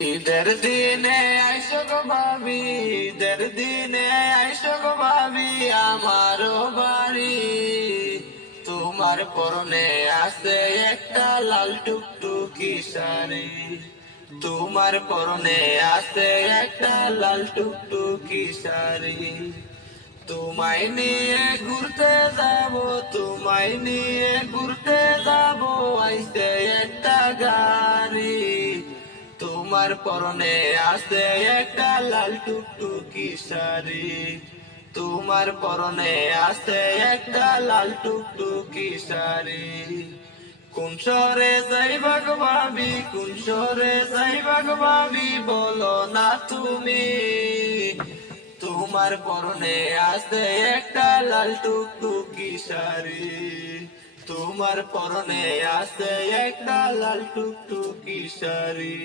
ঈদের দিনে আইসো গো ভাবি, ঈদের দিনে আইসো গো ভাবি আমারও বাড়ি। তোমার পরনে আছে একটা লাল টুকটুকি শাড়ি, তোমার পরনে আছে একটা লাল টুকটুকি শাড়ি। তোমায় নিয়ে ঘুরতে যাব, তোমায় নিয়ে ঘুরতে যাব, আইছে একটা গাড়ি। তোমার পরনে আছে একটা লাল টুকটুকি শাড়ি, তোমার পরনে আছে একটা লাল টুকটুকি শাড়ি। কোন শহরে যাইবা গো ভাবি, কোন শহরে যাইবা গো ভাবি বলো না তুমি। তোমার পরনে আছে একটা লাল টুকটুকি শাড়ি, তোমার পরনে আছে একটা লাল টুকটুকি শাড়ি।